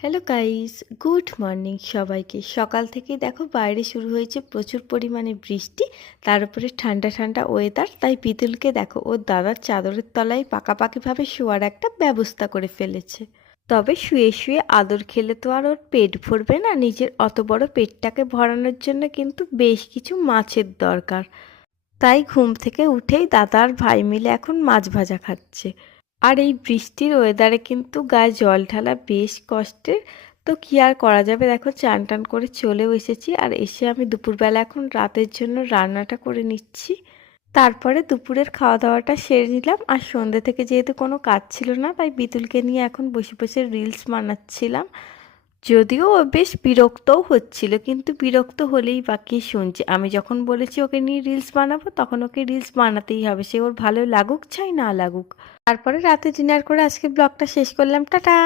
Hello guys, good morning সবাইকে। সকাল থেকেই দেখো বাইরে শুরু হয়েছে প্রচুর পরিমাণে বৃষ্টি, তার উপরে ঠান্ডা ঠান্ডা ওয়েদার। তাই পিতুলকে দেখো ওর দাদার চাদরের তলায় পাকাপাকিভাবে শোয়ার একটা ব্যবস্থা করে ফেলেছে। তবে শুয়ে শুয়ে আদর খেলে তো আর ওর পেট ভরবে না, নিজের অত বড় পেটটাকে ভরানোর জন্য কিন্তু বেশ কিছু মাছের দরকার। তাই ঘুম থেকে উঠেই দাদা আর ভাই মিলে এখন মাছ ভাজা খাচ্ছে। আর এই বৃষ্টির ওয়েদারে কিন্তু গায়ে জল ঢালা বেশ কষ্টের। তো কি আর করা যাবে, দেখো চান টান করে চলেও এসেছি। আর এসে আমি দুপুরবেলা এখন রাতের জন্য রান্নাটা করে নিচ্ছি। তারপরে দুপুরের খাওয়া দাওয়াটা সেরে নিলাম। আর সন্ধ্যে থেকে যেহেতু কোনো কাজ ছিল না, তাই বিতুলকে নিয়ে এখন বসে বসে রিলস বানাচ্ছিলাম। যদিও ও বেশ বিরক্তও হচ্ছিল, কিন্তু বিরক্ত হলেই বা কি শুনছে। আমি যখন বলেছি ওকে নিয়ে রিলস বানাবো, তখন ওকে রিলস বানাতেই হবে, সে ওর ভালো লাগুক চাই না লাগুক। তারপরে রাতে ডিনার করে আজকে ব্লগটা শেষ করলাম। টাটা।